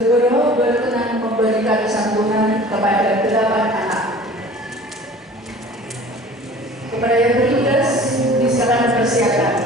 Guru berkenan memberikan santunan kepada 8 anak. Kepada yang bertugas, silakan persiapan.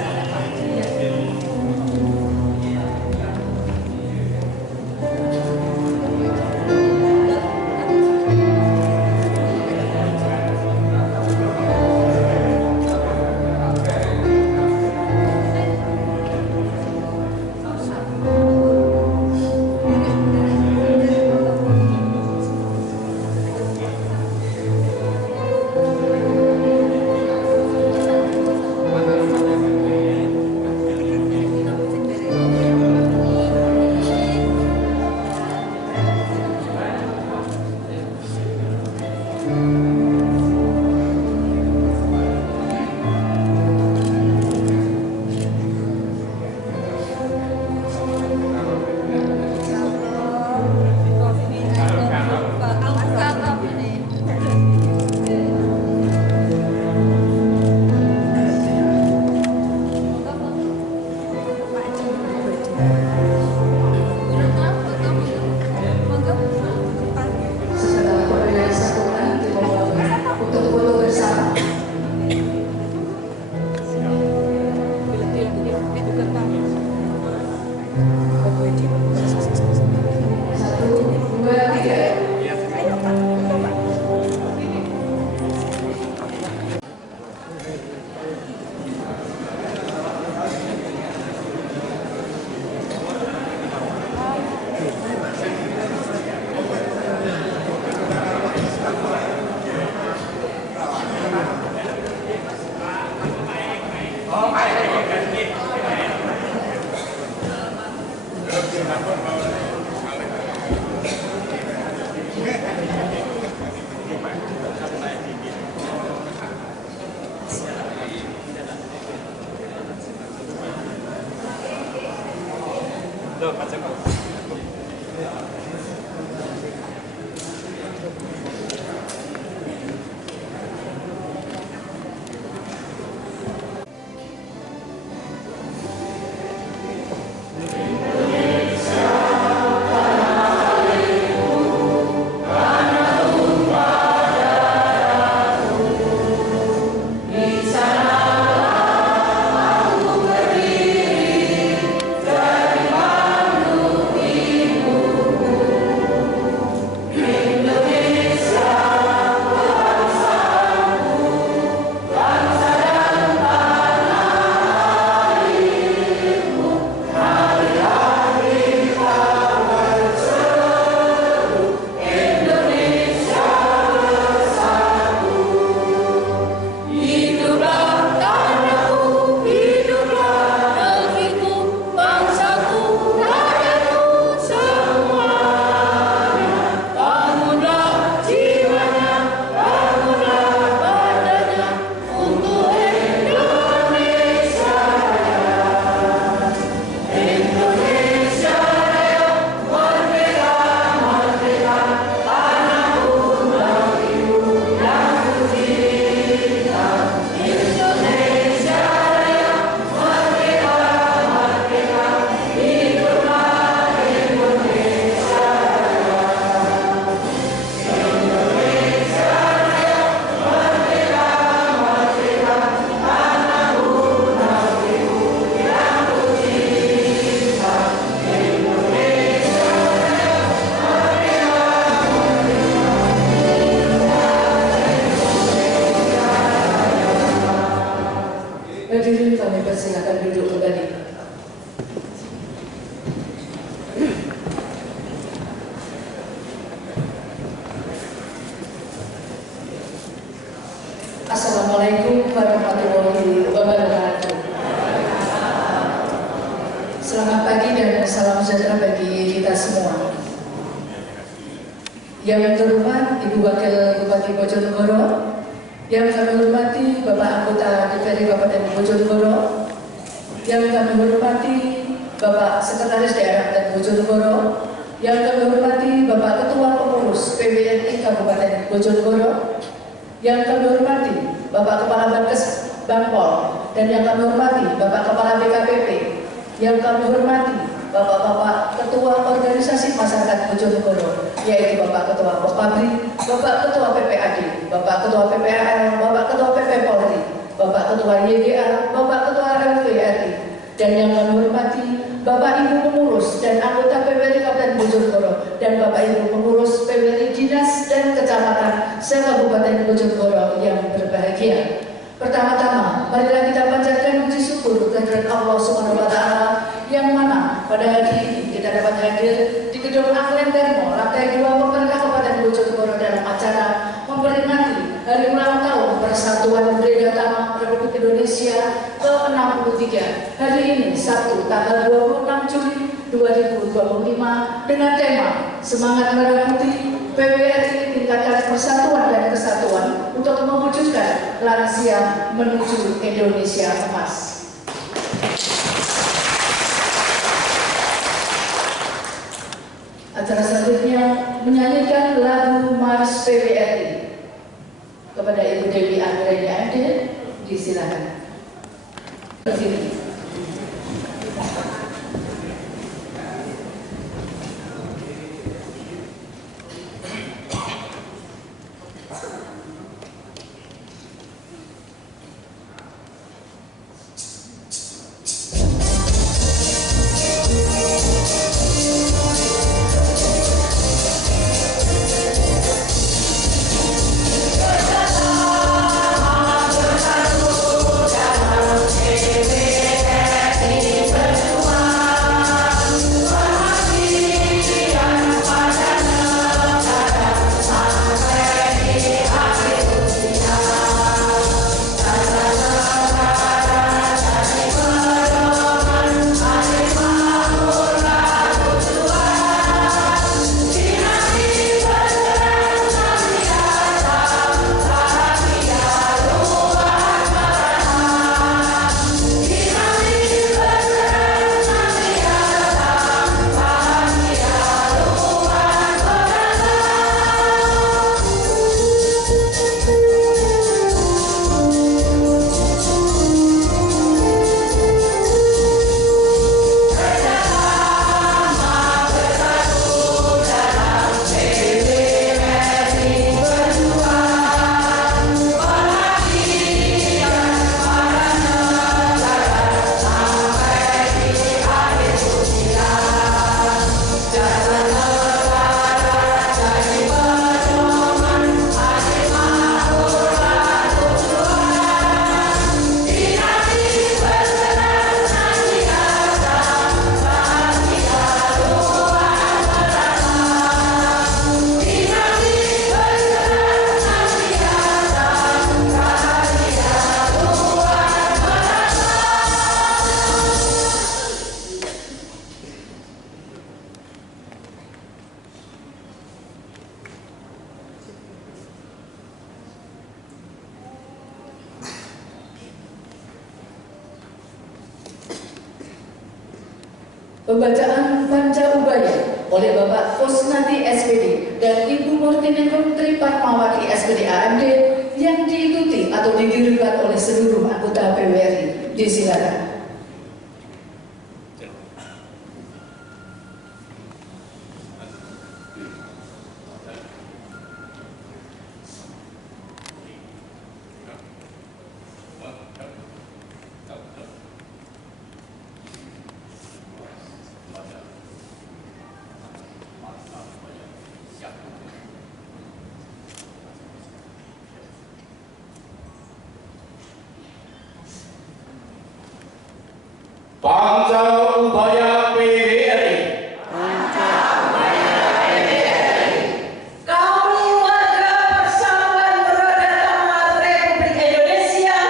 Hadirin kami persilakan duduk kembali. Assalamualaikum warahmatullahi wabarakatuh. Selamat pagi dan salam sejahtera bagi kita semua. Yang terhormat Ibu Wakil Bupati Bojonegoro, yang kami hormati Bapak Anggota DPRD Kabupaten Bojonegoro, yang kami hormati Bapak Sekretaris Daerah Kabupaten Bojonegoro, yang kami hormati Bapak Ketua Pengurus PWNI Kabupaten Bojonegoro, yang kami hormati Bapak Kepala Bankes Bangpol, dan yang kami hormati Bapak Kepala BKPP, yang kami hormati Bapak-bapak Ketua Organisasi Masyarakat Bojonegoro, yaitu Bapak Ketua Pokpabri, Bapak Ketua PPAD, Bapak Ketua PPAL, Bapak Ketua PP Polri, Bapak Ketua YGA, Bapak Ketua LVRI, dan yang kami hormati Bapak Ibu pengurus dan anggota PWRI Kabupaten Bojonegoro dan Bapak Ibu pengurus PWRI Dinas dan Kecamatan se-Kabupaten Bojonegoro yang berbahagia. Pertama-tama, marilah kita panjatkan puji syukur kehadirat Allah Subhanahu wa Ta'ala yang mana pada hari ini kita dapat hadir di Gedung Aklen Termo, lantai 2 Pemerintah Kabupaten Bojonegoro dalam acara memperingati Hari Ulang Tahun Persatuan Beredatam Republik Indonesia ke-63. Hari ini Sabtu tanggal 26 Juli 2025 dengan tema Semangat Merah Putih PWRI Tingkatkan Persatuan dan Kesatuan untuk mewujudkan lansia menuju Indonesia Emas. Acara selanjutnya menyanyikan lagu Mars PWRI. Kepada Ibu Dewi Anggreni AMD, disilakan. Kesini. Pembacaan Panca Ubaya oleh Bapak Kusnadi SPD dan Ibu Murtiningrum Triparmawati SPD AMD yang diikuti atau didirikan oleh seluruh anggota PWRI. Disilakan. Panca Ubaya PWRI. Panca Ubaya PWRI. Kami warga Persatuan Beredatam Republik Indonesia.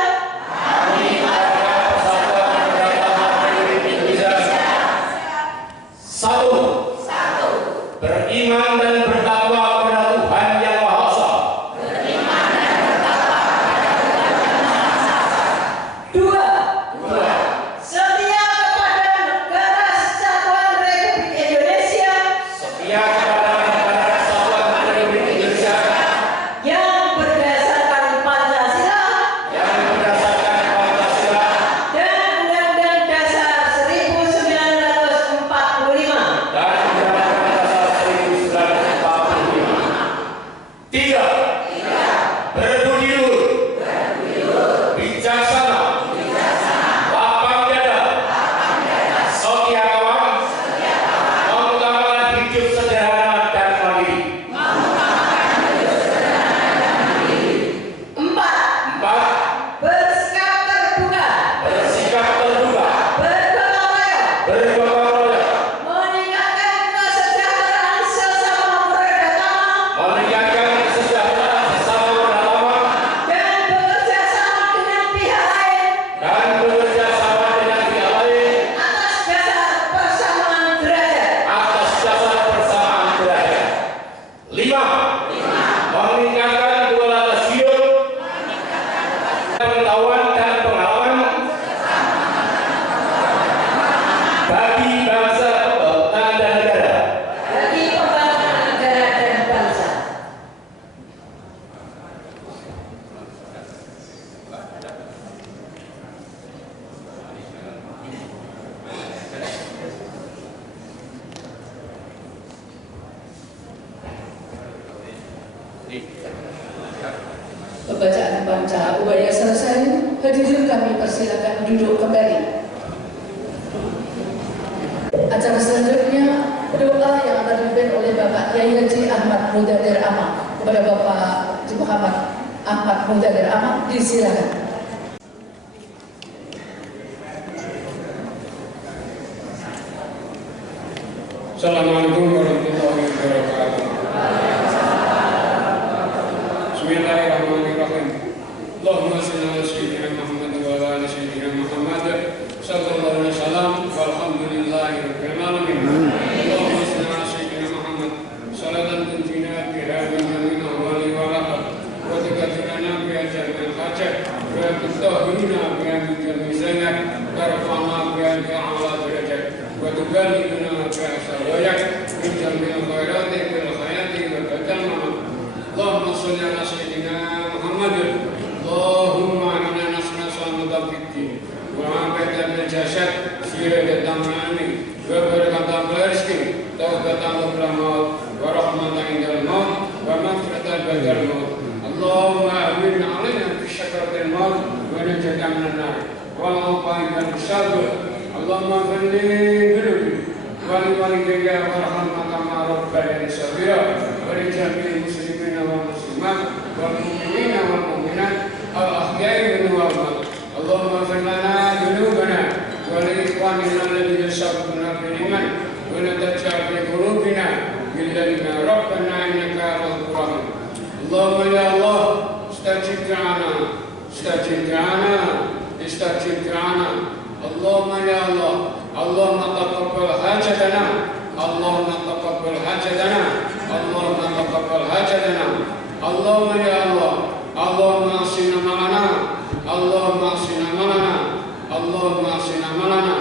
Kami warga Persatuan Beredatam Republik Indonesia. Satu. Beriman dan bertakwa kepada Tuhan Yang Maha Esa. Beriman dan bertakwa kepada Tuhan Yang Maha Esa. Dua. Setia kepada kami persilakan duduk kembali. Acara selanjutnya doa yang akan dipimpin oleh Bapak Kiai Haji Ahmad Mudzadir Amang. Kepada Bapak Haji Muhammad Ahmad Mudzadir Amang, disilakan. Assalamualaikum warahmatullahi wabarakatuh. Bismillahirrahmanirrahim. Allahumma shalli ala sayyidina Muhammad wa ala ali sayyidina Muhammad sallallahu alaihi wasallam walhamdulillahi rabbil alamin. Allahumma shalli ala sayyidina Muhammad salatan tunjina biha min jami'il ahwali wal afat wa tukaffirana biha jami'al hajat wa tutahhiruna biha min jami'il zayat wa rafa'na biha a'la darajat wa tuballighuna biha sawayak min jami'il khairati wal hayati wa tatamma. Allahumma shalli ala sayyidina Muhammad. Allahumma inna nas'aluka mutafiddin wa abada bil jasad siratan ma'ani wa barakatan bil rizqi tawbatan qabla maut wa rahmatan indal maut wa maghfiratan ba'dal maut. Allahumma amin alaina fi syakaratil maut wa najatan minan nar wa qaidan sabr. Allahumma ghfirli dhunubi wa li walidayya warhamna kama rabbayani shaghira wa li jami'il muslimina wal muslimat wal mu'minina wal mu'minat al-ahya'i minhum wal amwat. Allahumma ighfir lana dhunubana wa li ikhwanina alladhina sabaquna bil iman wa la taj'al fi qulubina ghillan rabbana innaka ghafurur rahim. Allahumma ya Allah istajib du'ana istajib du'ana istajib du'ana. Allahumma ya Allah Allahumma taqabbal hajatana Allahumma taqabbal hajatana Allahumma taqabbal hajatana. Allahumma ya Allah Allahumma asina malana Allahumma asina malana Allahumma asina malana.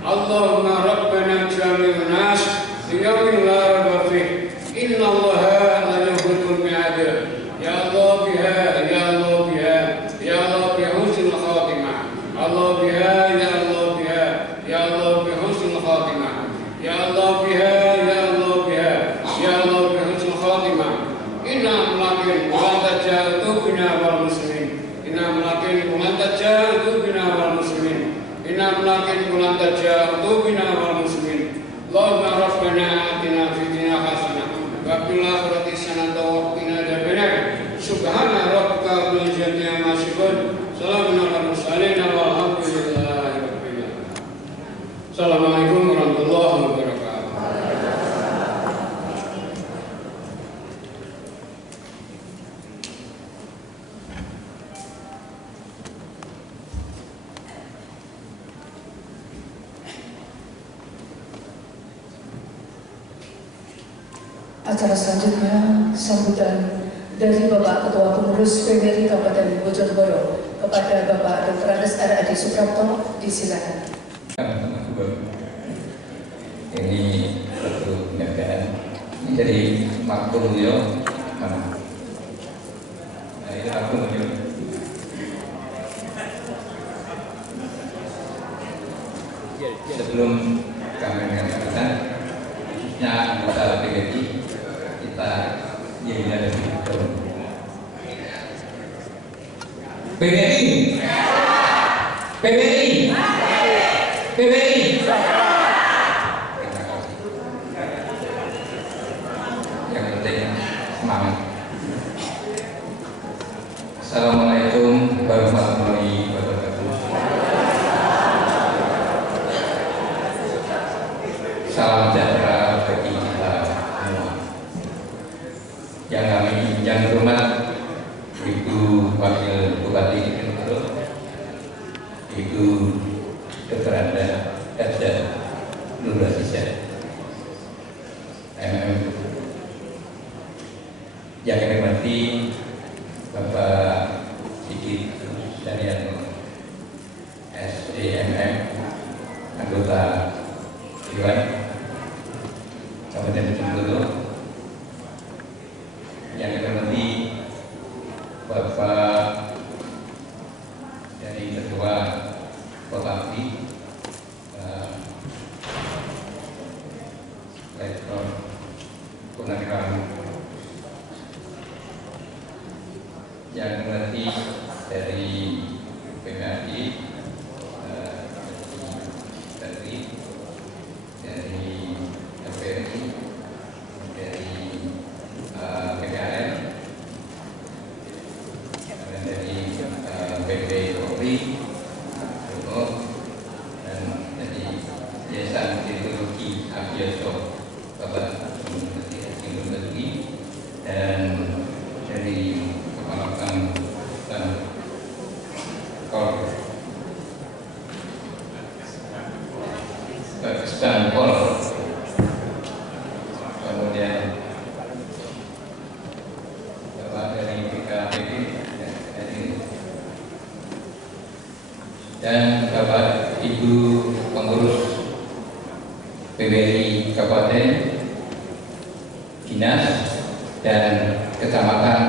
Allahumma rabbana jami'un nas fi yawmin la raiba fih inna Allaha la yukhliqul mi'ad. Ya Allah biha ya Allah biha ya Allah bi husnil khatimah. Allah biha ya Allah biha ya Allah bi husnil khatimah. Ya Allah biha ya Allah biha ya Allah bi husnil khatimah. Inna mulakin wa tajatu bina wal muslimin. Inna mulakin wa tajatu bina wal muslimin. Inna mulakin wa tajatu bina wal muslimin. Allahumma rabbana atina fid dunya hasanah wa fil akhirati hasanah wa qina adzabannar. Subhana rabbika rabbil izzati amma yasifun. Salamun alal mursalin walhamdulillahi rabbil alamin. Assalamualaikum warahmatullahi wabarakatuh. Acara selanjutnya sambutan dari Bapak Ketua Pengurus PBRI Kabupaten Bojonegoro kepada Bapak Dr. Andes R.Adi Suprapto, disilakan. Ini satu penghargaan jadi maklum yo nah ini aku yo sebelum kami mengatakan khususnya anggota PBRI kita yang ada di PBRI PBRI PBRI. Yang penting semangat. Assalamualaikum warahmatullahi wabarakatuh. Salam sejahtera bagi kita semua. Yang hormat Ibu Wakil Bupati Bojonegoro, Ibu Dr. Andes Nur Azizah MM, yang kami hormati Bapak Sigit Daniel SDMM, anggota Dewan Kabupaten Bojonegoro, yang kami hormati Bapak dari Ketua Kotapi, Lektor Purnawirawan, yang mengerti dari PKI, Kestanpol, kemudian Bapak dari BKPP dan Bapak Ibu pengurus PBRI Kabupaten, dinas dan kecamatan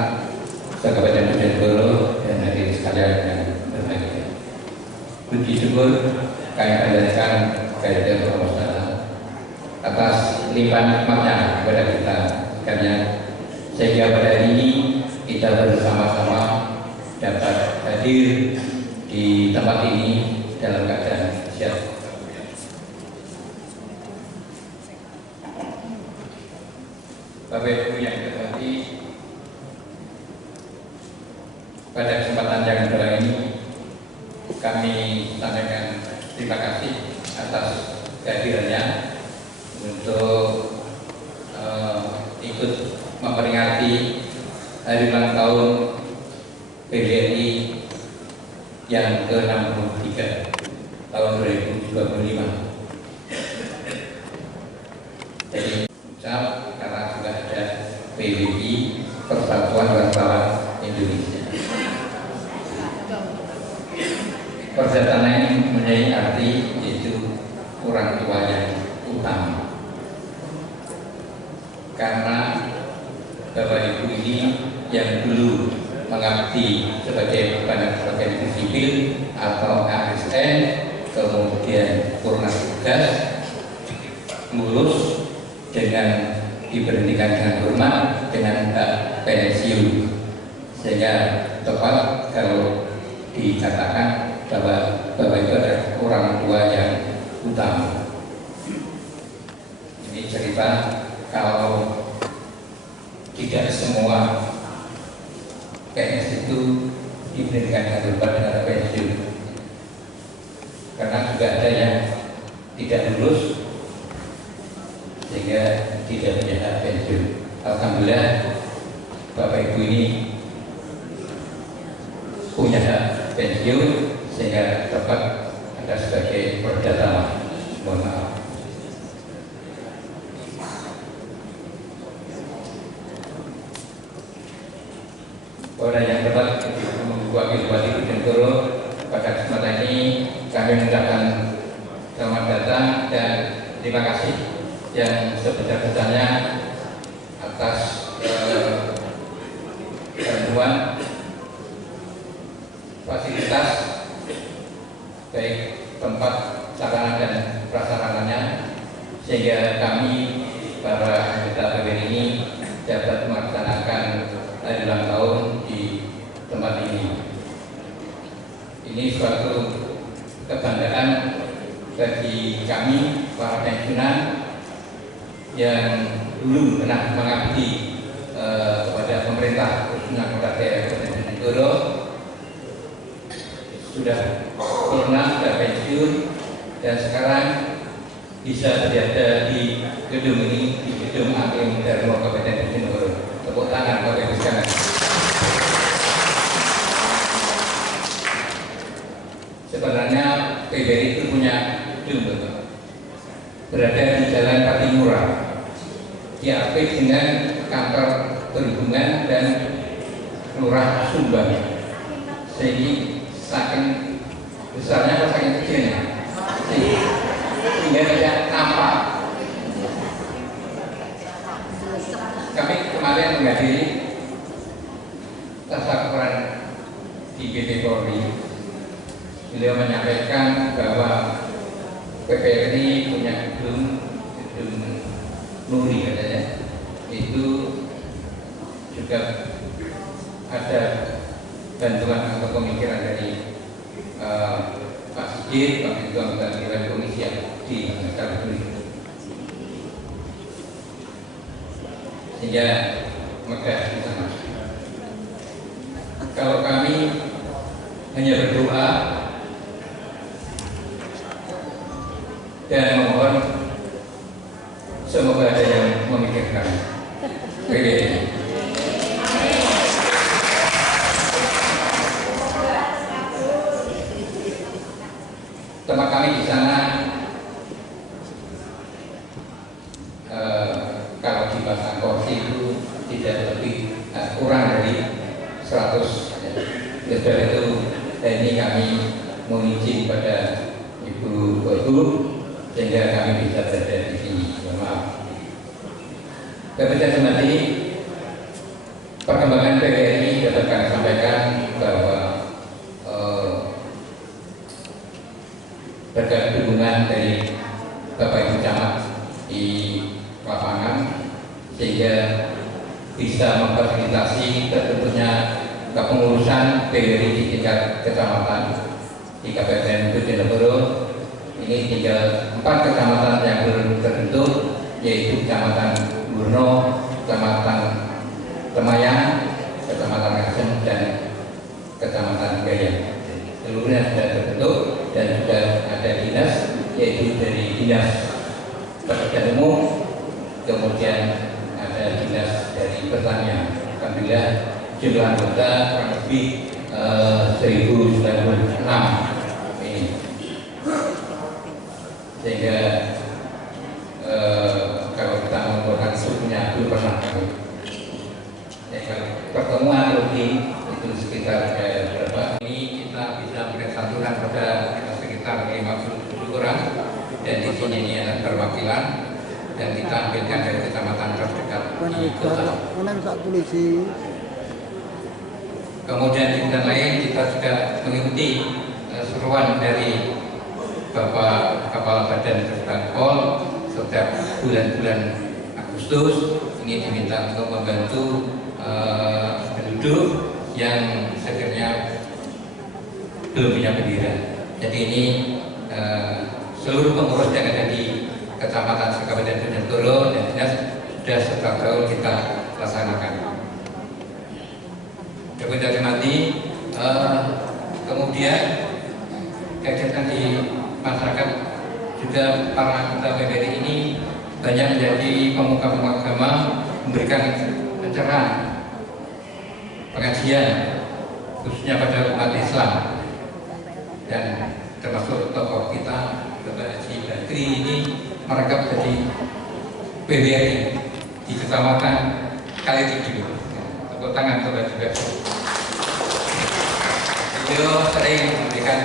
Kabupaten Bojonegoro dan hadirin sekalian yang berbahagia. Puji syukur kami panjatkan kehadirat Allah atas limpahan nikmatnya kepada kita sekalian, sehingga pada hari ini kita bersama-sama dapat hadir di tempat ini dalam keadaan sehat. Bapak Ibu yang terhormati, pada kesempatan yang kedua ini kami sampaikan terima kasih atas kehadirannya untuk ikut memperingati hari ulang tahun PBRI yang ke-63 tahun 2025. Jadi karena sudah ada PBI, Persatuan Wartawan Indonesia. Persyaratan ini mempunyai arti yaitu orang tua yang utama. Karena Bapak Ibu ini yang dulu mengabdi sebagai badan organisasi sipil atau ASN, kemudian purna tugas, lulus dengan diberhentikan dengan hormat dengan hak pensiun, sehingga tepat kalau dikatakan bahwa Bapak itu adalah orang tua yang utama. Ini cerita kalau tidak semua PNS itu diberikan dengan hormat dengan pensiun, karena juga ada yang tidak lulus sehingga tidak punya hak pensiun. Alhamdulillah Bapak Ibu ini punya hak pensiun sehingga tepat ada sebagai perdata. Mohon maaf. Orang yang tepat Wakil Bupati Bojonegoro, pada kesempatan ini kami mengucapkan selamat datang dan terima kasih yang sebesar-besarnya atas bantuan fasilitas baik tempat sarana dan prasarananya, sehingga kami para anggota PBRI ini dapat melaksanakan hari ulang tahun di tempat ini. Ini suatu kebanggaan bagi kami para pensiunan yang dulu pernah mengabdi kepada pemerintah khususnya kepada Kabupaten Bojonegoro, sudah purna, sudah pensiun, dan sekarang bisa berada di gedung ini, di gedung Hakim Darmo Kabupaten Bojonegoro. Tepuk tangan Bapak Ibu sekalian. Sebenarnya PBRI itu punya gedung, berada di Jalan Patimura, diapit dengan kantor perhubungan dan Lurah Sumbar. Sehingga saking besarnya atau saking kecilnya, sehingga tidak nampak. Kami kemarin menghadiri tasyakuran di BP Polri. Beliau menyampaikan bahwa PBRI punya gedung Nuri katanya, itu juga ada bantuan atau pemikiran dari Pak Sigit, Pak Ketua Dewan Komisi di Kabupaten, sehingga megah di sana. Kalau kami hanya berdoa dan memohon semoga ada yang memikirkan PBRI. Tempat kami di sana kami mohon izin pada Ibu sehingga kami bisa berada di sini. Mohon maaf. Dapat saya hormati, perkembangan PGRI dapat kami sampaikan bahwa berkat dukungan dari Bapak Ibu Camat di lapangan sehingga bisa memfasilitasi terbentuknya kepengurusan PGRI di tingkat kecamatan di Kabupaten Bojonegoro. Ini tinggal 4 kecamatan yang belum terbentuk, yaitu Kecamatan Burno, Kecamatan Temayang, Kecamatan Ngasem, dan Kecamatan Gayam. Seluruhnya sudah terbentuk dan sudah ada dinas, yaitu dari Dinas Pekerjaan Umum, kemudian ada dinas dari Pertanian. Alhamdulillah jumlah anggota kurang lebih 1096 ini, sehingga kalau kita mengumpulkan sukunya belum pernah kalau pertemuan rutin itu sekitar berapa ini kita bisa memberikan santunan pada sekitar 50 orang, dan di sini ini ada perwakilan dan kita ambilkan dari kecamatan terdekat di kota. Kemudian di tempat lain kita juga mengikuti seruan dari Bapak Kepala Badan Kesehatan Pol setiap bulan-bulan Agustus ini diminta untuk membantu penduduk yang sebenarnya belum punya bendera. Jadi ini seluruh pengurus yang ada di Kecamatan Kabupaten Bojonegoro dan dinas sudah setiap tahun kita laksanakan. Dapat saya hormati, kemudian kegiatan di masyarakat juga para anggota PGRI ini banyak menjadi pemuka-pemuka agama, memberikan pencerahan, pengajian khususnya pada umat Islam, dan termasuk tokoh kita Bapak Haji Bakri ini mereka menjadi PGRI di Kecamatan Kalitidu. Tepuk tangan untuk Haji Bakri. Beliau sering memberikan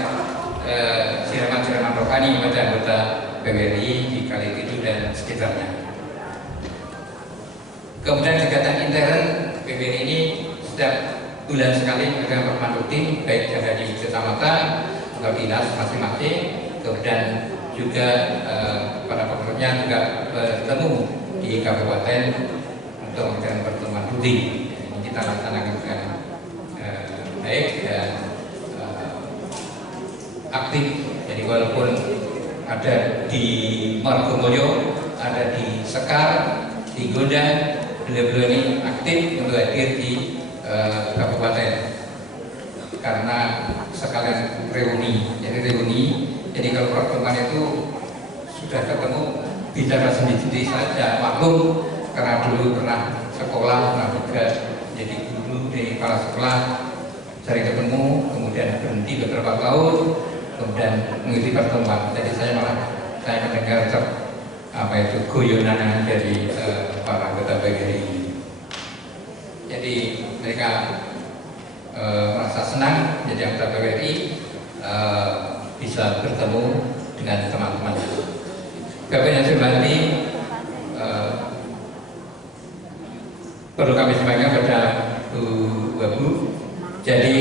siraman-siraman rohani kepada anggota PGRI di Kalitidu dan sekitarnya. Kemudian kegiatan intern PGRI ini setiap bulan sekali ada pertemuan rutin, baik ada di kecamatan atau dinas masing-masing. Kemudian juga para pengurusnya juga bertemu di kabupaten untuk melakukan pertemuan rutin. Ini kita laksanakan dengan baik dan aktif. Jadi walaupun ada di Margomulyo, ada di Sekar, di Gondang, beliau-beliau ini aktif untuk hadir di kabupaten karena sekalian reuni. Jadi kalau pertemuan itu sudah ketemu bicara sendiri-sendiri saja, maklum karena dulu pernah sekolah, pernah juga jadi guru di kepala sekolah, sering ketemu, kemudian berhenti beberapa tahun, kemudian mengikuti pertemuan. Jadi saya mendengar apa itu guyonan dari para anggota PGRI. Jadi mereka merasa senang jadi anggota PGRI, bisa bertemu dengan teman-teman. Bapak yang saya hormati, perlu kami sampaikan pada Bu. Jadi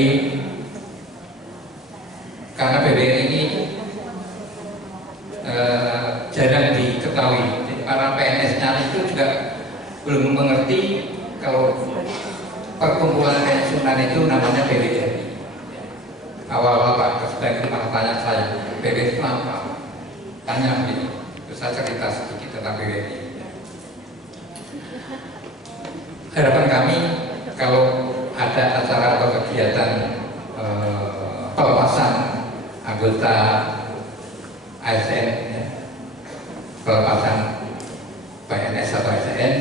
karena PGRI ini jarang diketahui, para PNS-nya itu juga belum mengerti kalau perkumpulan pensiunan itu namanya PGRI. Awal-awal Pak Kesbag malah tanya saya, PGRI itu apa? Tanya begini, terus saya cerita sedikit tentang PGRI. Harapan kami kalau ada acara atau kegiatan pelepasan anggota ASN, pelepasan PNS atau ASN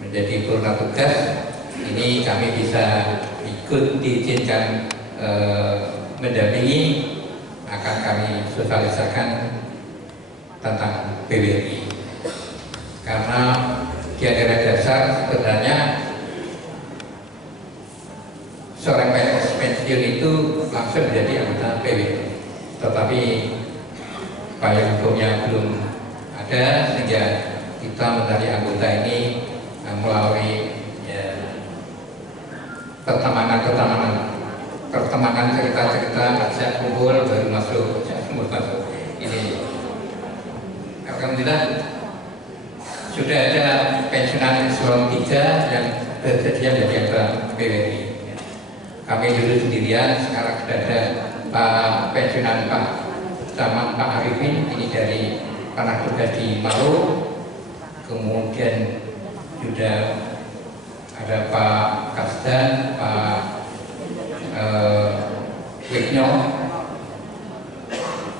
menjadi purna tugas, ini kami bisa ikut diizinkan mendampingi, akan kami sosialisasikan tentang PGRI. Karena di agenda dasar sebenarnya seorang PNS pensiun itu langsung menjadi anggota PWRI. Tetapi payung hukumnya belum ada sehingga kita mencari anggota ini melalui pertemanan cerita-cerita ajak kumpul baru masuk ini. Alhamdulillah sudah ada pensiunan eselon 3 yang bersedia menjadi anggota PWRI. Kami dulu sendirian, sekarang sudah ada Pak pensiunan Pak Zaman Pak Arifin, ini dari pernah tugas di Maluku. Kemudian sudah ada Pak Kasdan, Pak Wigno.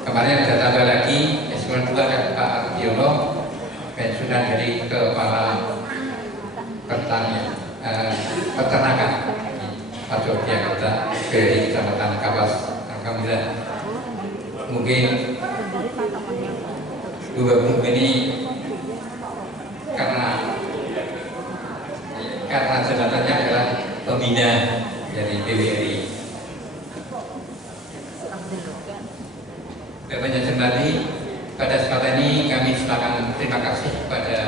Kemarin ada tambah lagi eselon 2 ada Pak Ardiono, pensiunan dari Kepala Peternakan Pak Jogja kita dari Kecamatan Kapas. Alhamdulillah mungkin dua grup ini karena jabatannya adalah pembina dari PWRI. Bapak yang hormati, pada kesempatan ini kami silakan terima kasih kepada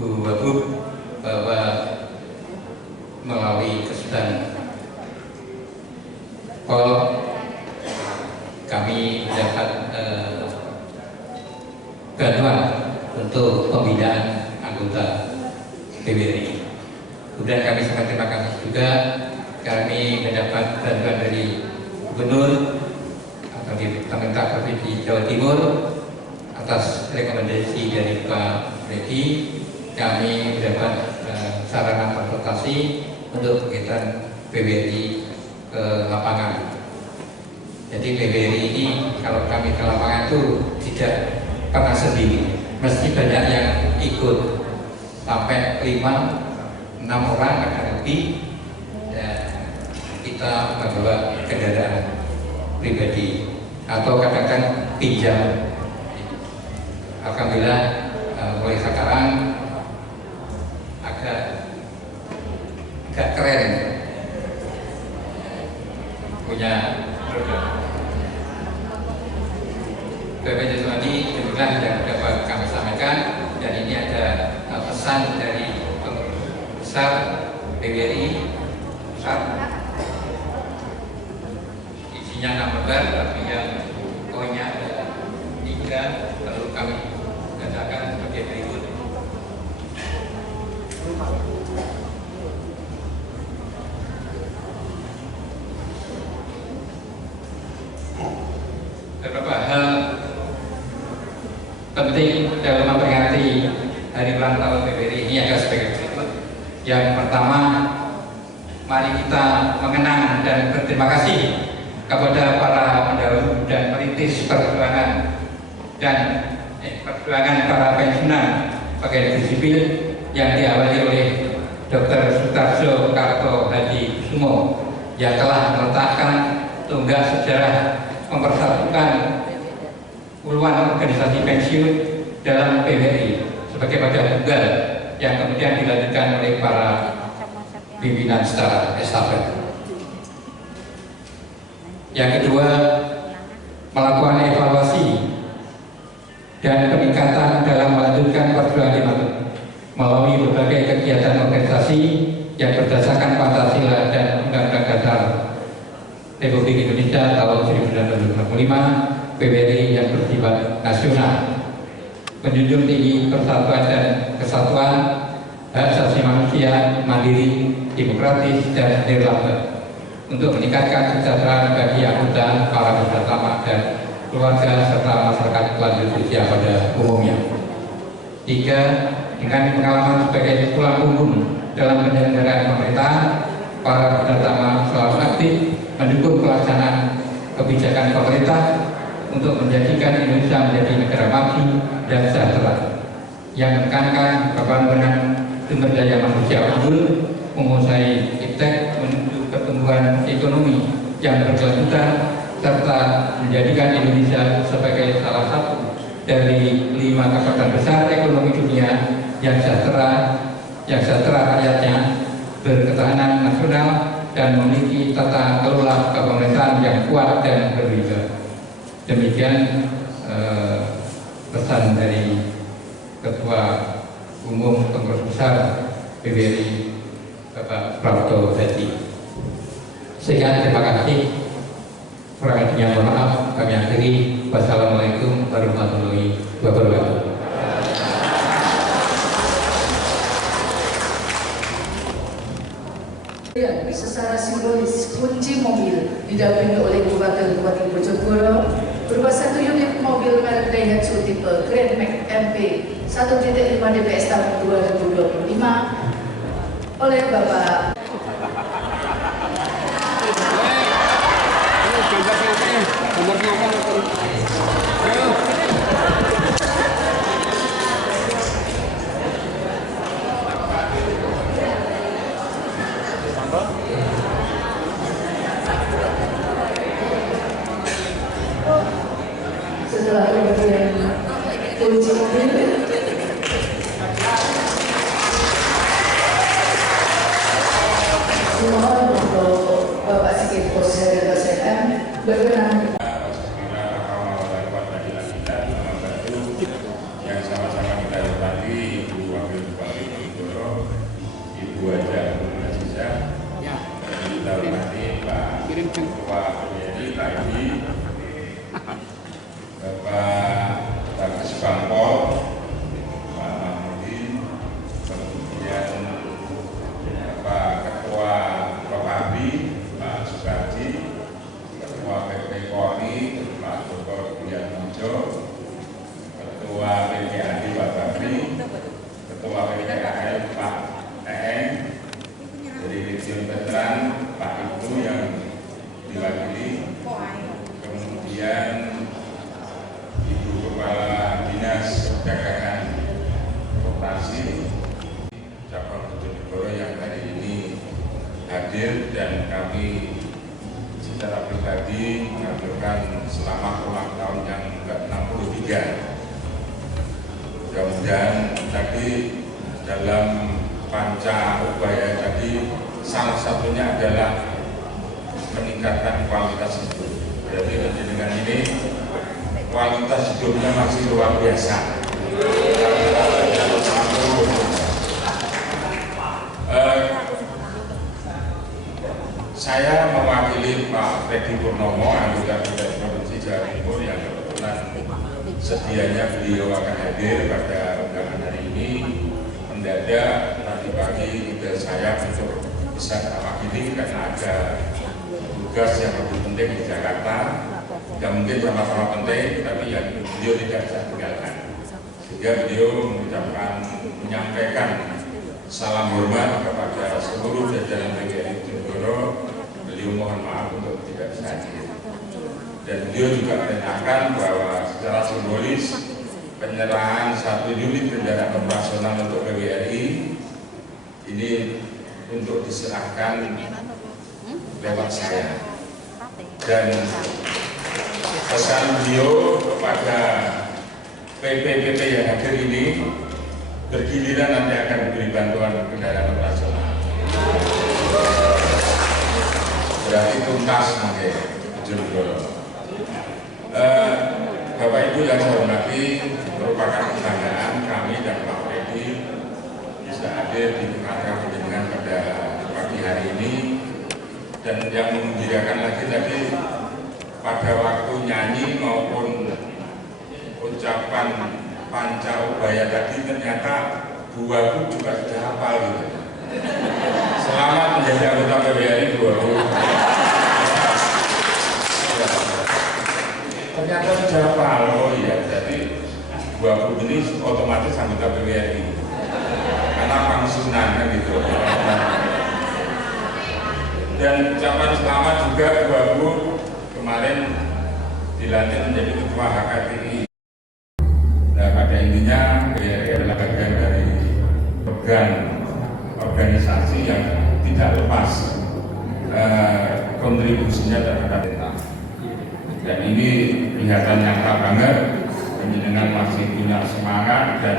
Bu Wabub bahwa melalui kesulitan kami mendapat bantuan untuk pembinaan anggota PWRI. Kemudian kami sangat terima kasih juga kami mendapat bantuan dari Gubernur atau di pemerintah Provinsi Jawa Timur atas rekomendasi dari Pak Redi. Kami mendapat sarana transportasi untuk kegiatan PWRI ke lapangan. Jadi PWRI ini kalau kami ke lapangan itu tidak pernah sendiri, mesti banyak yang ikut, sampai 5-6 orang akan lebih. Dan kita membawa kendaraan pribadi atau kadang-kadang pinjam. Alhamdulillah mulai sekarang agak keren punya program. Bapak Jasmani demikian yang dapat kami sampaikan, dan ini ada pesan dari pengurus besar PWRI pusat. Isinya 6 lembar, tapi yang poinnya ada 3, lalu kami bacakan sebagai berikut. Beberapa hal penting dalam memperingati hari ulang tahun PWRI ini adalah sebagai berikut. Yang pertama, mari kita mengenang dan berterima kasih kepada para pendahulu dan perintis perjuangan para pensiunan pegawai negeri sipil yang diawali oleh Dr. Sutarso Karto Hadi Kusumo yang telah meletakkan tonggak sejarah mempersatukan puluhan organisasi pensiun dalam PWRI sebagai pada tunggal yang kemudian dilanjutkan oleh para pimpinan secara estafet. Yang kedua, melakukan evaluasi dan peningkatan dalam melanjutkan perjuangan melalui berbagai kegiatan organisasi yang berdasarkan Pancasila dan Undang-Undang Dasar Republik Indonesia tahun 1945, PWRI yang bersifat nasional, menjunjung tinggi persatuan dan kesatuan, hak asasi manusia, mandiri, demokratis, dan nirlaba, untuk meningkatkan kesejahteraan bagi anggota, para bersama dan keluarga serta masyarakat lanjut usia pada umumnya. 3. Dengan pengalaman sebagai tulang punggung dalam penyelenggaraan pemerintahan, para bersama selalu aktif mendukung pelaksanaan kebijakan pemerintah untuk menjadikan Indonesia menjadi negara maju dan sejahtera yang menekankan pembangunan sumber daya manusia unggul, menguasai iptek menuju pertumbuhan ekonomi yang berkelanjutan, serta menjadikan Indonesia sebagai salah satu dari 5 kekuatan besar ekonomi dunia yang sejahtera rakyatnya, berketahanan nasional, dan memiliki tata kelola kepemerintahan yang kuat dan berbeda. Demikian pesan dari Ketua Umum Pengurus Besar PBRI Bapak Prapto Hadi. Sekian, terima kasih. Kurang lebihnya mohon maaf, kami akhiri. Wassalamualaikum warahmatullahi wabarakatuh. Secara simbolis kunci mobil didampingi oleh Bupati Bojonegoro berupa satu unit mobil merek Daihatsu tipe Grand Max MP 1.5 DPS tahun 2025 oleh Bapak setelah kemudian kunci mobil mohon untuk Bapak Sigit Posher SNM berkenan yang sama-sama kita hormati Ibu Wakil Bupati Bojonegoro, Ibu Haja Aziza, kita hormati Pak Ketua PBRI Pak Edi, Bapak Bangpol, Pak Mahmudin, kemudian Bapak Ketua Propabri Pak Sukarji, Ketua PP Polri Pak Dr. Budian Mojo, Ketua PPAD Pak Babri, Ketua PPAL Pak EN, dari Dirjen Veteran Pak Ibu yang diwakili, kemudian Ibu Kepala Dinas Perdagangan Koperasi Cabang Bojonegoro yang hari ini hadir, dan kami secara pribadi mengaturkan selamat ulang tahun yang ke-63. Mudah-mudahan tadi dalam panca upaya tadi salah satunya adalah meningkatkan kualitas hidup. Jadi dengan ini kualitas hidupnya masih luar biasa. Saya mewakili Pak Freddy Purnomo, anggota DPRD Provinsi Jawa Timur, yang kebetulan sedianya beliau akan hadir pada undangan hari ini. Mendadak tadi pagi ide saya untuk bisa mewakili karena ada tugas yang lebih penting di Jakarta, yang mungkin sama-sama penting, tapi yang beliau tidak bisa tinggalkan. Sehingga beliau menyampaikan salam hormat kepada seluruh jajaran PBRI Bojonegoro. Beliau mohon maaf untuk tidak bisa hadir. Dan beliau juga menyatakan bahwa secara simbolis penyerahan 1 unit kendaraan operasional untuk PBRI ini untuk diserahkan lewat saya. Dan pesan beliau kepada PP yang hadir ini, bergiliran nanti akan diberi bantuan kendaraan operasional. Berarti tuntas nanti Bojonegoro. Bapak Ibu yang saya hormati, merupakan kebanggaan kami dan Pak Freddy bisa hadir di tengah-tengah penjenengan pada pagi hari ini. Dan yang menggembirakan lagi tadi, pada waktu nyanyi maupun ucapan panca ubaya tadi, ternyata buahku juga sudah hafal gitu. Selamat menjadi anggota PBRI buahku. Ya. Ternyata sudah hafal. Oh iya, jadi buahku ini otomatis anggota PBRI karena pensiunan kan gitu. Dan ucapan selamat juga buahku kemarin dilantik menjadi ketua HKTI. Nah, pada intinya PBRI adalah bagian dari organ organisasi yang tidak lepas kontribusinya terhadap kita. Dan ini kelihatan nyata banget, penjenengan masih punya semangat, dan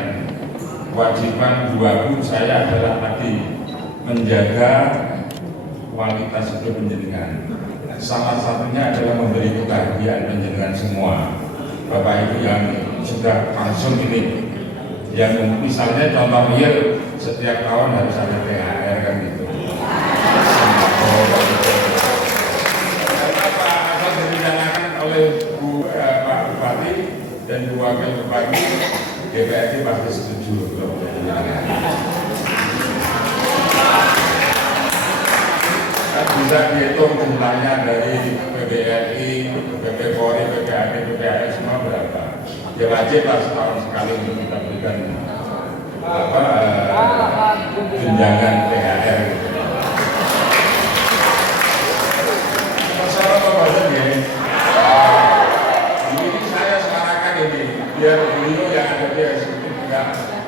kewajiban buahku saya adalah tadi menjaga kualitas hidup penjenengan. Salah satunya adalah memberi kebahagiaan penjenengan semua. Bapak Ibu yang sudah langsung ini, yang misalnya contoh real setiap tahun harus ada THR kan gitu. Apa asal direncanakan oleh Pak Bupati dan Bu Wakil Bupati, DPRD pasti setuju. Bisa dihitung jumlahnya dari PBRI, PP Polri, PPAD, PPAS semua berapa? Ya wajib lah setahun sekali untuk kita berikan tunjangan THR. Masalah apa saja ya? Ini saya sekarang ini biar beliau yang ada di eksekutif juga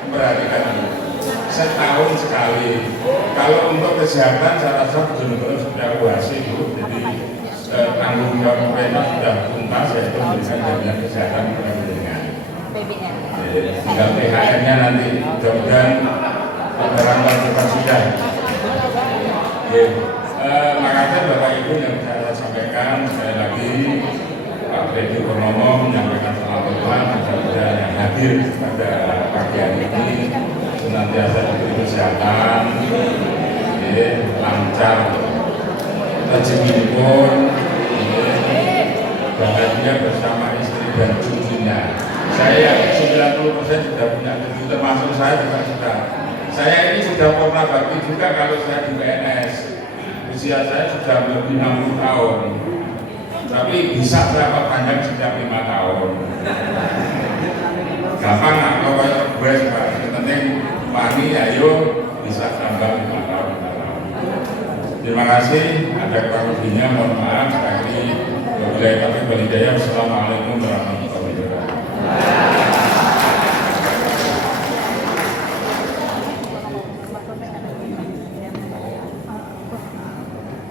memperhatikan ini. Setahun sekali. Kalau untuk kesehatan saya rasa betul-betul sudah wasi Bu. Jadi tanggung jawab pemerintah sudah tuntas, yaitu memberikan jaminan kesehatan kepada penjenengan. Tinggal THR-nya nanti mudah-mudahan barang-barang kita sudah. Makanya Bapak Ibu yang saya sampaikan sekali lagi, Pak Freddy Purnomo menyampaikan selamat Tuhan mudah-mudahan yang hadir pada pagi hari ini senantiasa diberi kesehatan, lancar rezeki pun, bahagia bersama istri dan cucunya. Saya 90% sudah punya cucu, termasuk saya juga sudah. Saya ini sudah pernah bakti juga kalau saya di PNS. Usia saya sudah lebih 60 tahun, tapi bisa saya perpanjang setiap 5 tahun. Gampang nggak kalau request Pak? Yang penting Pani, ayo bisa tambah 5 tahun. Terima kasih. Ada kurang lebihnya mohon maaf. Sekali wabillahi taufiq wal hidayah. Wassalamualaikum warahmatullahi wabarakatuh.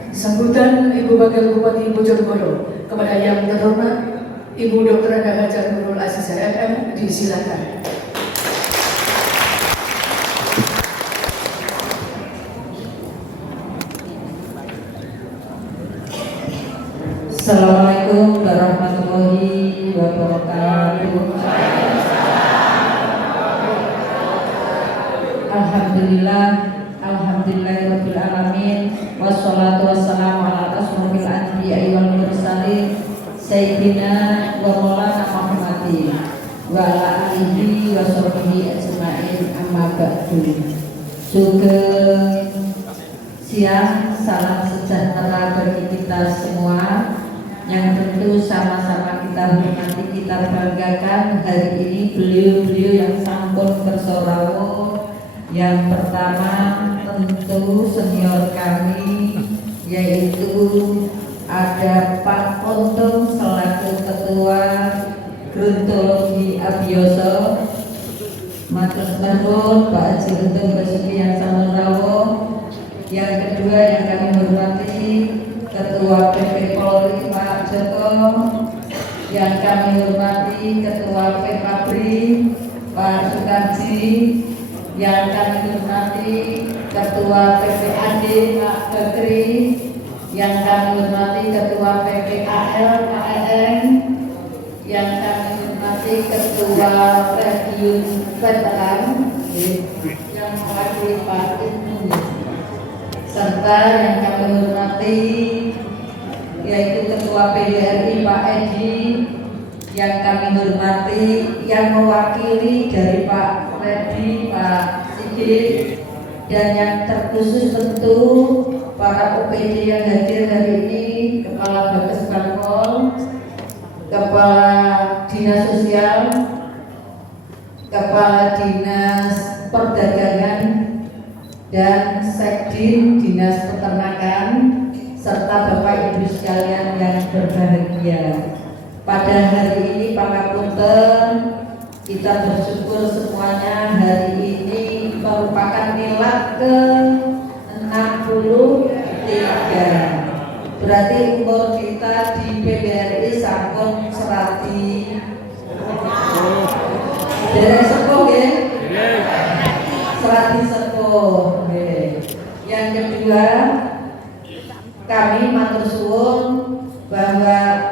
Sambutan Ibu Wakil Bupati Bojonegoro kepada yang terhormat Ibu Dr. Anda Hajar Nurul Aziza MM disilakan. Assalamualaikum warahmatullahi wabarakatuh. Alhamdulillahirabbil alamin wassalatu wassalamu ala asrofil anbiya'i wal mursalin sayyidina wa maulana Muhammadin wa ala alihi wa sahbihi ajma'in amma ba'du. Sugeng siang, salam sejahtera bagi kita semua yang tentu sama-sama kita hormati, kita banggakan hari ini beliau-beliau yang sampun bersorawo. Yang pertama tentu senior kami, yaitu ada Pak Untung selaku Ketua Gerontologi Abioso, matur nuwun Pak Haji Untung Basuki yang sampun rawuh. Yang kedua yang kami hormati Ketua PP Polri Pak Joko, yang kami hormati Ketua PKBRI Pak Sukarji, yang kami hormati Ketua PPAD Pak Bakri, yang kami hormati Ketua PPAL Pak Eng, yang kami hormati Ketua Radius Veteran yang mewakili Pak Ibnu, serta yang kami hormati yaitu Ketua PDRI Pak Edi, yang kami hormati yang mewakili dari Pak Freddy, Pak Sigit, dan yang terkhusus tentu para OPD yang hadir hari ini, Kepala Babes Bankol, Kepala Dinas Sosial, Kepala Dinas Perdagangan, dan Sekdin Dinas Peternakan, serta Bapak Ibu sekalian yang berbahagia. Pada hari ini pangapunten, kita bersyukur semuanya hari ini merupakan milad ke-63. Berarti umur kita di PBRI sampun serati dari sepuh ya? Serati sepuh. Yang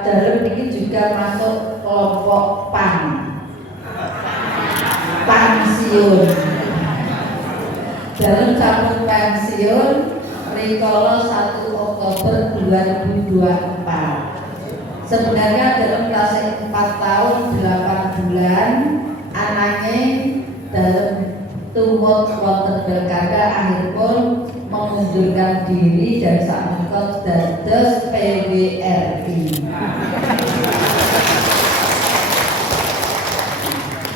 dalam ini juga masuk kelompok pensiun. Dalam sampun pensiun rikala 1 Oktober 2024. Sebenarnya dalam proses 4 tahun 8 bulan anaknya dalam tumut wonten pilkada akhiripun mengundurkan diri dan sameika dados PWRI.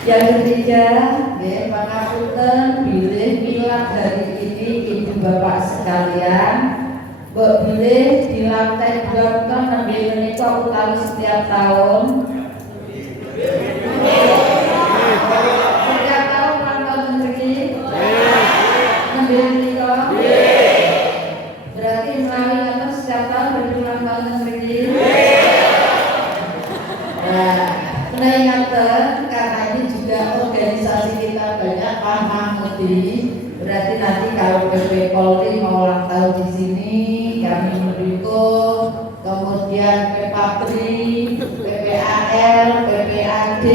Yang ketiga, pangapunten bilih milad hari ini ibu bapak sekalian, bilih di lantai 2 nembe menika utawi setiap tahun. Setiap tahun ulang tahun mriki. Nembe menika. Berarti menawi ngoten setiap tahun berulang tahun mriki. Nah, ingatan karena ini juga organisasi kita banyak Pak Mahmudi. Berarti nanti kalau PP Polri mau ulang tahun di sini kami mendukung. Kemudian PPAPRI, PPAL, PPAD,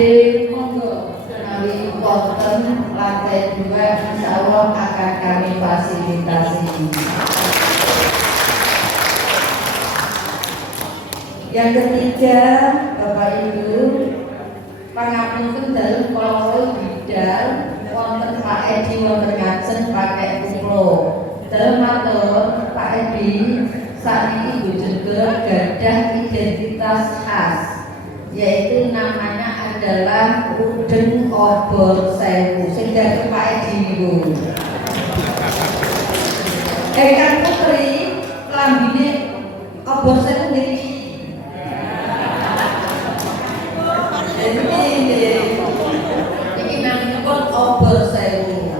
monggo menawi wonten lantai 2 insyaallah akan kami fasilitasi. Yang ketiga, Bapak Ibu, pangapunten dalam kolom bidal wonten Pak Edi wonten ngajeng pakai kuplo. Dalam matur Pak Edi sakniki Bojonegoro gadah identitas khas, yaitu namanya adalah Udeng Obor Sewu. Sing dadi Pak Edi niku. Kang Putri lambine Obor Sewu niki. Ini namanya Obor Sewu.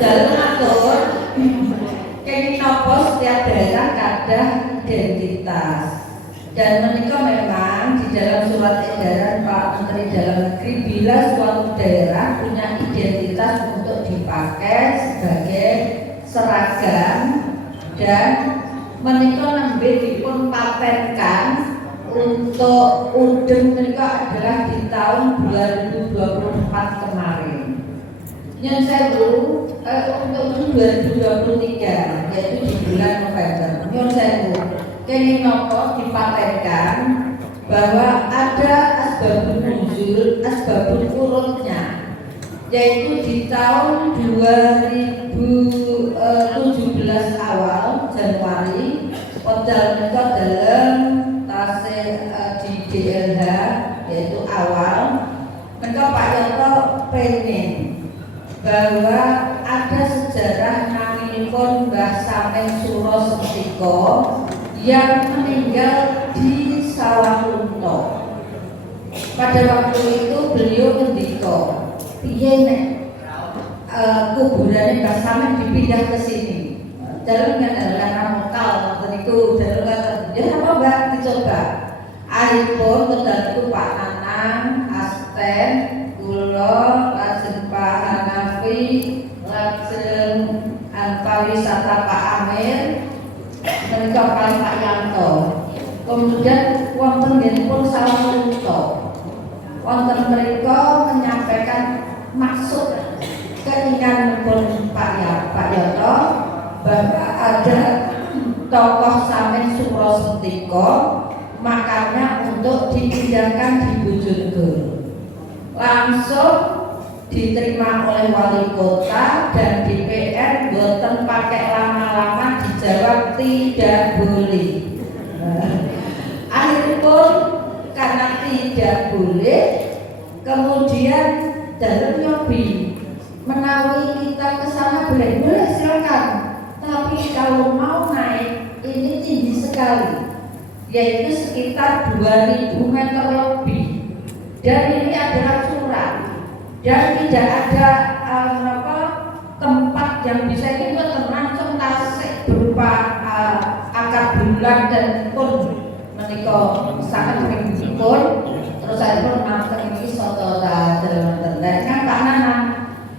Dalam atur kenging nopo setiap daerah ada identitas. Dan menika memang di dalam surat edaran Pak Menteri Dalam Negeri bila suatu daerah punya identitas untuk dipakai sebagai seragam dan menika nembe dipun patenkan untuk Udeng mereka adalah di tahun 2024 kemarin. Yang saya untuk 2023 yaitu di bulan November. Yang saya kenging nopo dipatenkan bahwa ada asbabun nuzul, asbabun urutnya, yaitu di tahun 2017 awal Januari modal mereka dalam di DLH yaitu awal mereka Pak Yanto pengen bahwa ada sejarah naminipun Mbah Sameng Suro Setiko yang meninggal di Sawalunto. Pada waktu itu beliau ngendika piye nek kuburannya Mbah Sameng dipindah ke sini. Dalam karena lokal itu dalam ya apa Mbak dicoba. Akhiripun kedatu Pak Nanang, Asten, Kulo, lajeng Pak Hanafi, lajeng pariwisata Pak Amir, menika kali Pak Yanto. Kemudian wonten nggih Sawalunto. Wonten mereka menyampaikan maksud keinginanipun Pak Yanto bahwa ada tokoh Sameng Suro Setiko, makanya untuk dipindahkan di Bojonegoro. Langsung diterima oleh wali kota dan DPR, boten pakai lama-lama dijawab tidak boleh. Akhiripun karena tidak boleh, kemudian dalam nyobi menawi kita ke sana boleh silakan. Tapi kalau mau naik ini tinggi sekali, yaitu sekitar 2000 meter lebih, dan ini adalah curam dan tidak ada tempat yang bisa kita terancam tasik berupa akar bulan dan pun menikah sangat pun. Terus saya pun nonton ini soto dalam terlihat kan Pak Nanang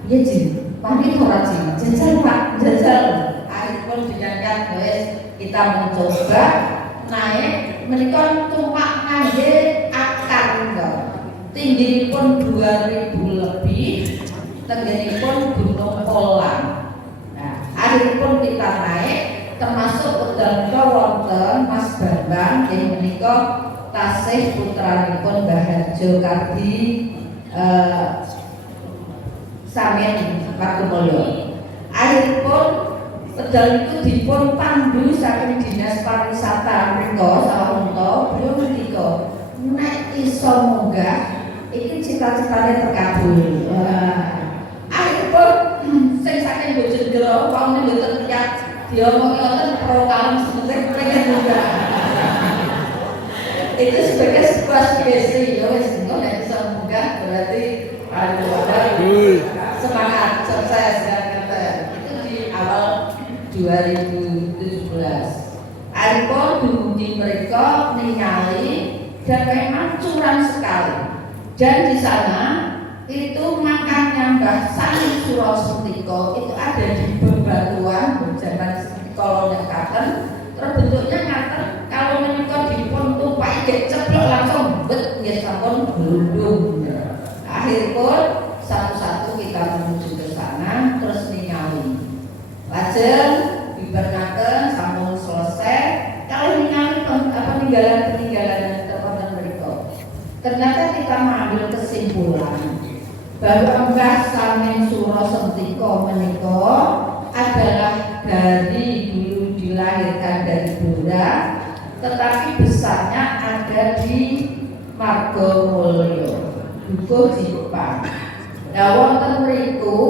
ya jin pagi orang jin jajal Pak jajal. Akhirnya dengan guys kita mencoba naik menikah tumpak tenggenipun Gunung Polang. Nah, akhiripun kita naik, termasuk wekdal menika wonten Mas Bambang yang menika tasih putranipun Mbah Harjo Kardi Samin Pakumulyo. Akhiripun wekdal itu dipun pandu saking Dinas Pariwisata mriku Sawalunto, beliau menika nek iso munggah iki cita-citane terkabul. Akhiripun sing saking Bojonegoro wong mboten lihat diomongi wonten program sebenarnya pengen munggah. Itu sebagai sebuah spesies, ya wis nek iso munggah berarti semangat sukses dan kata itu di awal 2017. Akhiripun dumugi mereka ningali dan memang curam sekali. Dan di sana itu makamnya Mbah Sani Surosentiko itu ada di bebatuan zaman kolonial Katen. Terus bentuknya ngaten kalau menika dipun tupai ceplok langsung bet nggih sampun glundung. Akhiripun satu-satu kita menuju ke sana terus ningali. Lajeng dibernaken sampun selesai. Kalau ningali peninggalan-peninggalan terpendam mereka. Ternyata kita mengambil kesimpulan bahwa Mbah Samin Surosentiko menika adalah dari dulu dilahirkan dari Blora, tetapi besarnya ada di Margomulyo, Dukuh Jepang. Nah, wonten mriku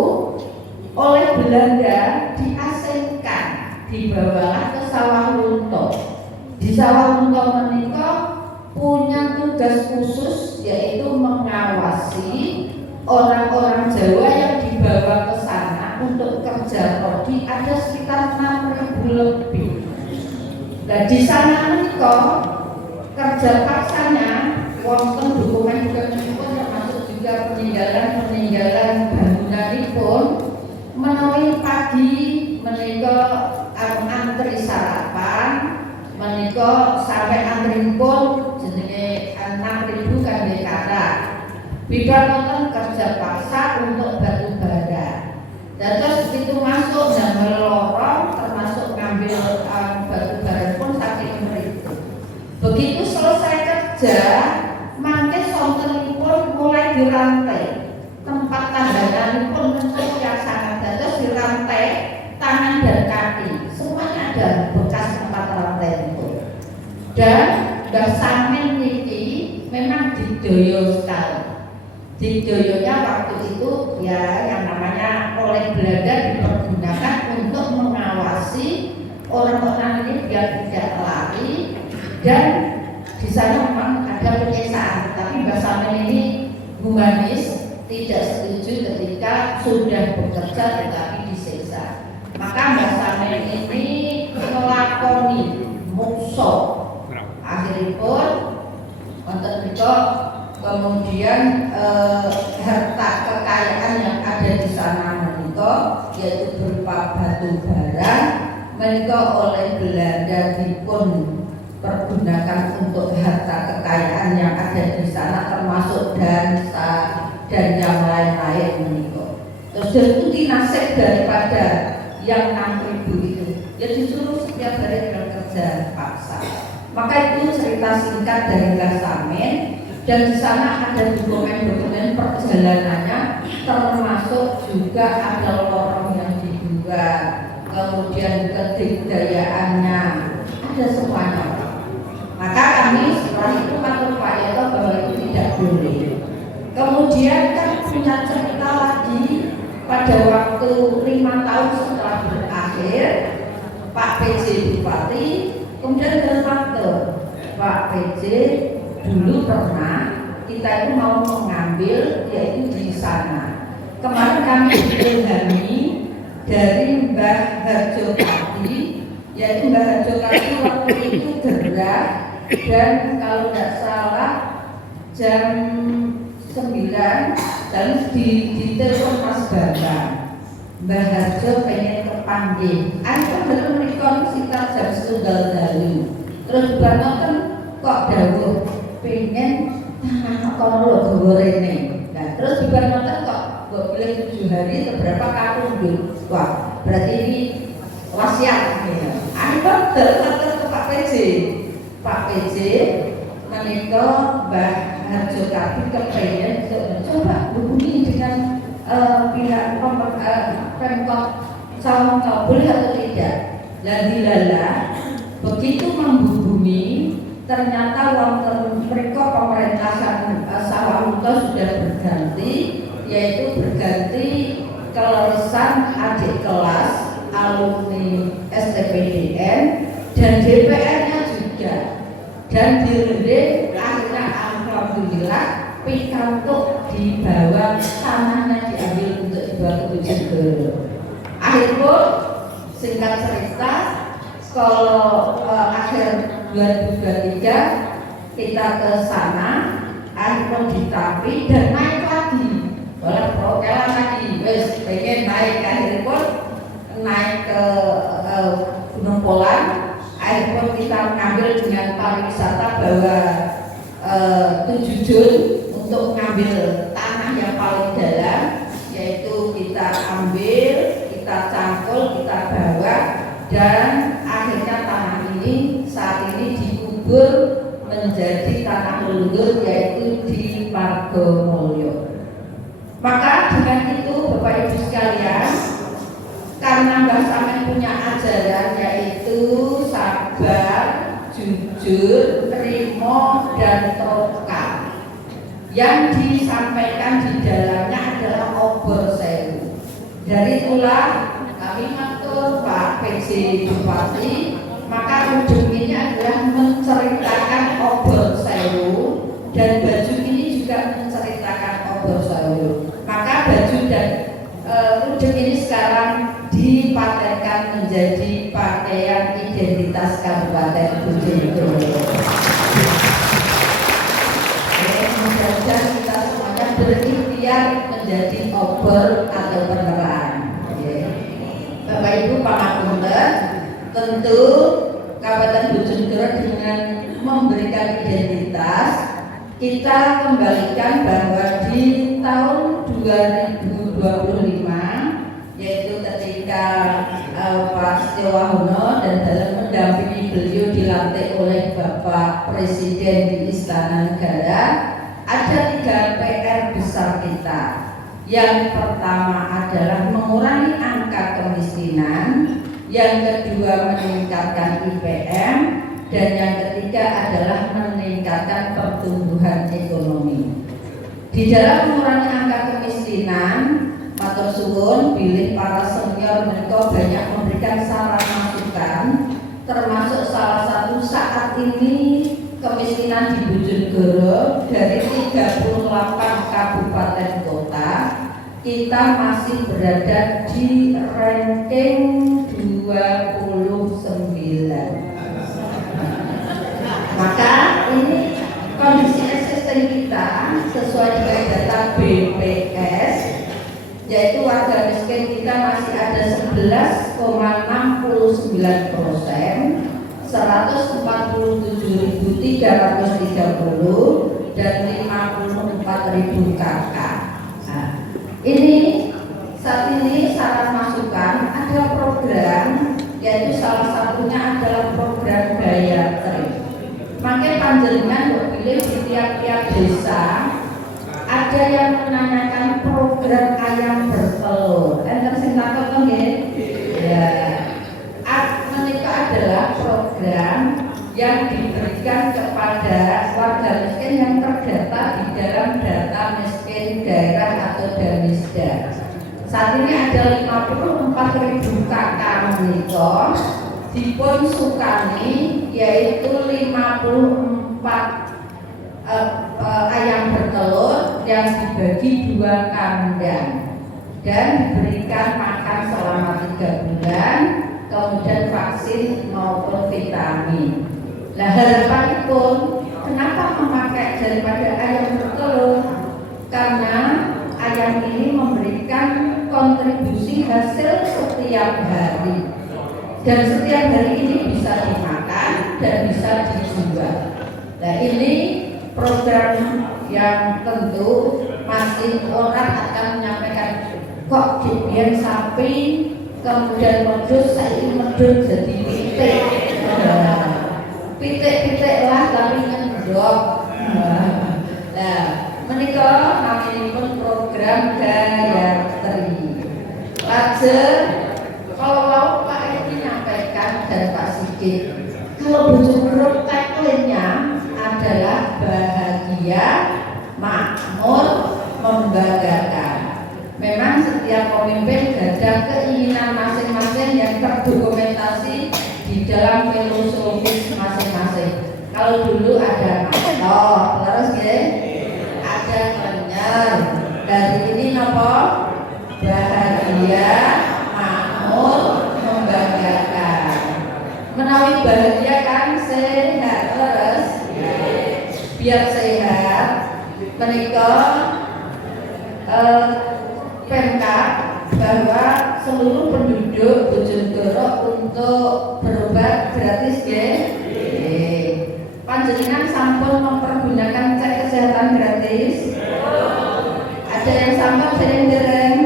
oleh Belanda diasingkan, dibawalah ke Sawalunto. Di Sawalunto menika punya tugas khusus yaitu mengawasi orang-orang Jawa yang dibawa ke sana untuk kerja prodi ada sekitar 6.000 lebih. Dan di sana menika kerja paksanya wonten dokumen-dokumen termasuk juga peninggalan bangunanipun menawi pagi menika antri sarapan menika sampai antripun jenenge 6.000 kangge karak. Bibar wonten kerja paksa untuk batu bara. Dan terus begitu masuk damel lorong termasuk ngambil batu bara pun saking mriku. Begitu selesai kerja, mangke sontenipun mulai dirantai. Tempat tahananipun mencukup yang sangat terus dirantai tangan dan kaki. Semuanya ada bekas tempat rantai itu. Dan Mbah Samin niki memang didoyo sekali. Didoyonya waktu itu ya yang namanya oleh Belanda dipergunakan untuk mengawasi orang-orang ini biar tidak lari dan di sana memang ada penyiksaan. Tapi Mbah Samin ini humanis, tidak setuju ketika sudah bekerja tetapi disiksa. Maka Mbah Samin ini melakoni mukso. Akhiripun wonten menika kemudian harta kekayaan yang ada di sana menika yaitu berupa batu bara menika oleh Belanda dipun pergunakan untuk harta kekayaan yang ada di sana termasuk dansa dan yang lain-lain menika. Terus itu dinasib daripada yang 6.000 itu ya disuruh setiap hari bekerja paksa. Maka itu cerita singkat dari Mbah Samin. Dan di sana ada dokumen-dokumen perjalanannya, termasuk juga ada lorong yang dibuka, kemudian kebudayaannya, ada semuanya. Maka kami setelah itu matur Pak Yato bahwa itu tidak boleh. Kemudian kan punya cerita lagi pada waktu 5 tahun setelah berakhir, Pak PJ Bupati, kemudian bermatur, Pak PJ dulu pernah kita itu mau mengambil yaitu di sana. Kemarin kami diilhami dari Mbah Harjo Kardi, yaitu Mbah Harjo Kardi waktu itu gerak dan kalau tidak salah jam 9 dan ditelepon Mas Bambang. Mbah Harjo pengen kepanggil. Ayo belum rekon sekitar jam 1 dalu. Terus Bambang kok dawuh pengen tangan kono lho gawe rene. Nah, terus dibar nonton kok boleh 7 hari atau berapa kamu wah berarti ini wasiat ya. Akhirnya datang ke Pak PJ menikah Mbah Harjo Kabir kepengen coba hubungi dengan pihak Pemkot Sawang boleh atau tidak. Dan dilalah begitu menghubungi ternyata wonten mereka pemerintahan Sawang sudah berganti, yaitu berganti kelulusan adik kelas alumni STPDN dan DPR-nya juga, dan dirende akhirnya alhamdulillah pikantuk dibawa tanahnya diambil untuk dibawa ke Bojonegoro. Akhirnya singkat cerita kalau akhir 2023 kita ke sana akhirnya ditapi dan naik lagi oleh prokelan lagi wes pengen naik akhirnya naik ke Gunung Polan. Akhirnya kita mengambil dengan pariwisata bahwa 7 Jun untuk mengambil tanah yang paling dalam, yaitu kita ambil, kita cangkul, kita bawa, dan akhirnya tanah ini saat ini dikubur menjadi tanah leluhur, yaitu di Margomulyo. Maka dengan itu Bapak Ibu sekalian, karena Mbah Samen punya ajaran yaitu sabar, jujur, terima, dan tawakal. Yang disampaikan di dalamnya adalah obor sewu. Dari itulah kami matur Pak PJ Bupati, maka ujung ini adalah menceritakan obor sewu, dan baju ini juga menceritakan obor sewu. Maka baju dan ujung ini sekarang dipatenkan menjadi pakaian identitas Kabupaten Bojonegoro. Mudah-mudahan kita semuanya berikhtiar menjadi obor atau penerang. Bapak Ibu pangapunten, tentu Kabupaten Bojonegoro dengan memberikan identitas, kita kembalikan bahwa di tahun 2025, yaitu ketika Pak Setiawono dan dalam mendampingi beliau dilantik oleh Bapak Presiden di Istana Negara, ada 3 PR besar kita. Yang pertama adalah mengurangi angka kemiskinan, yang kedua meningkatkan IPM, dan yang ketiga adalah meningkatkan pertumbuhan ekonomi. Di dalam mengurangi angka kemiskinan, matur suwun bilih para senior mereka banyak memberikan saran masukan, termasuk salah satu saat ini kemiskinan di Bojonegoro dari 38 kabupaten kota kita masih berada di ranking 29. Maka ini kondisi existing kita sesuai dengan data BPS, yaitu warga miskin kita masih ada 11,69%, 147.330 dan 54.000 KK. Nah, ini saat ini saran masukan ada program, yaitu salah satunya adalah program Gayatri. Makanya panjenengan pilih di tiap-tiap desa ada yang menanyakan program ayam bertelur. Enten sing takon nggih? Ya. Menika adalah program yang diberikan kepada warga miskin yang terdata di dalam data miskin daerah atau Damisda. Saat ini ada 54.000 KK menika dipun sukani, yaitu 54 ayam bertelur yang dibagi 2 kandang dan diberikan makan selama 3 bulan, kemudian vaksin maupun vitamin. Nah, harapan pun kenapa memakai daripada ayam bertelur? Karena ayam ini memberikan kontribusi hasil setiap hari, dan setiap hari ini bisa dimakan dan bisa dijual. Nah, ini program yang tentu masih orang akan menyampaikan kok dibiar sapi kemudian medus saya medus jadi pitik. Pitik-pitik lah tapi ngendok. Nah, menikah naminipun program Gayatri. Lajeng kalau Pak Edi menyampaikan dan Pak Sigit, kalau Bojonegoro tagline-nya adalah bahagia, makmur, membanggakan. Memang setiap pemimpin ada keinginan masing-masing yang terdokumentasi di dalam filosofis masing-masing. Kalau dulu ada motor, terus ya, ada kenyar. Dari ini nopo bahagia, makmur, membanggakan. Menawi bahagia kan sehat terus, biar sehat. Menikah Pemkab bahwa seluruh penduduk Bojonegoro untuk berobat gratis ya. Panjenengan sampun mempergunakan cek kesehatan gratis. Ada yang sampun dereng-dereng.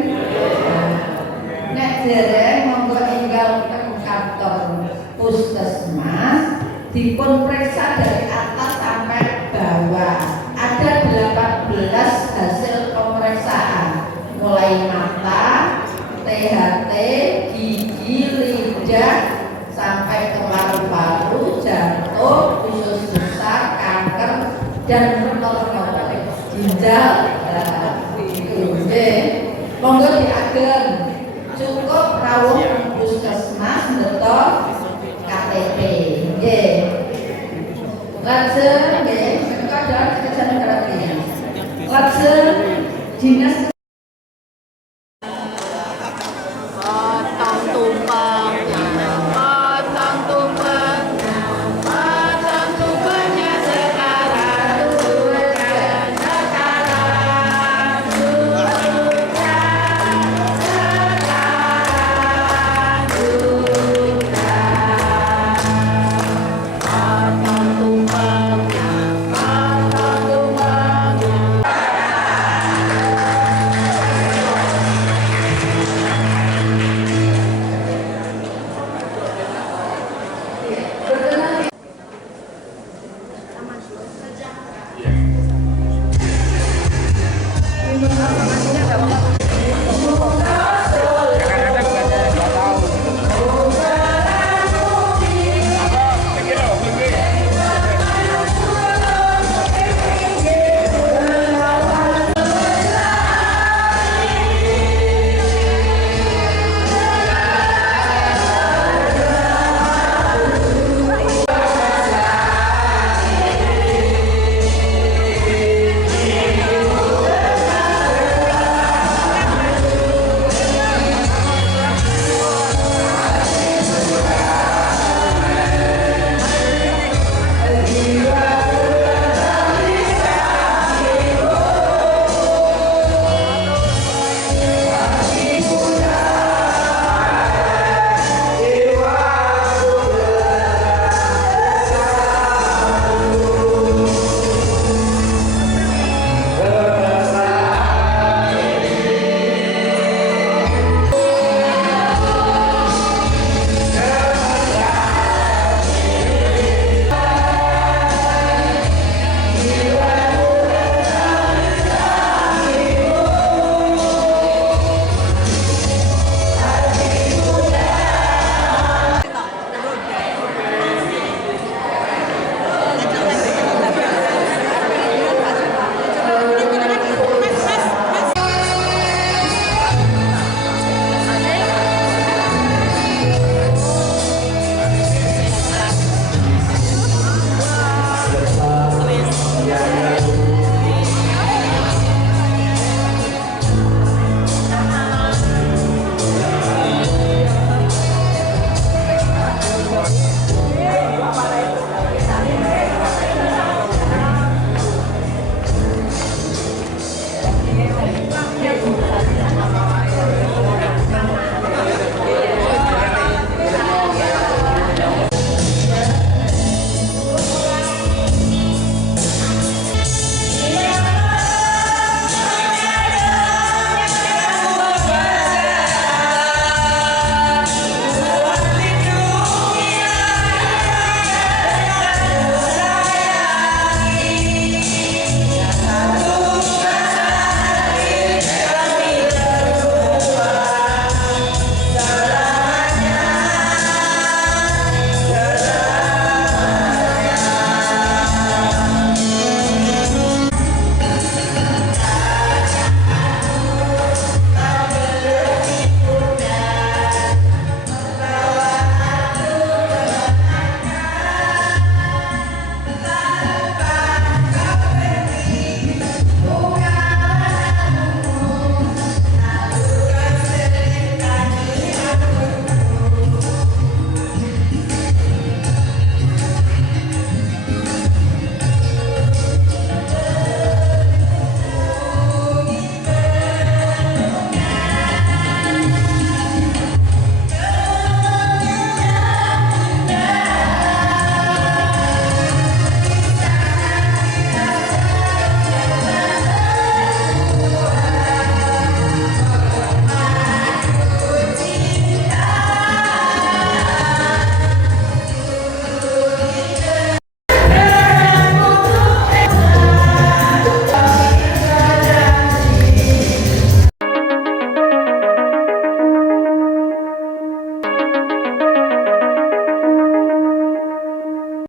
Nek dereng monggo enggal teng kantor puskesmas dipun periksa dari atas sampai bawah. Ada 18 hasil pemeriksaan mulai mata, THT, gigi, lidah, sampai ke paru-paru, jantung, usus besar, kanker, dan renal ginjal. Monggo diagem cukup rawuh puskesmas betul KTP. Nggih. Lajeng nggih menika adalah kerjaan gratis. Lajeng dinas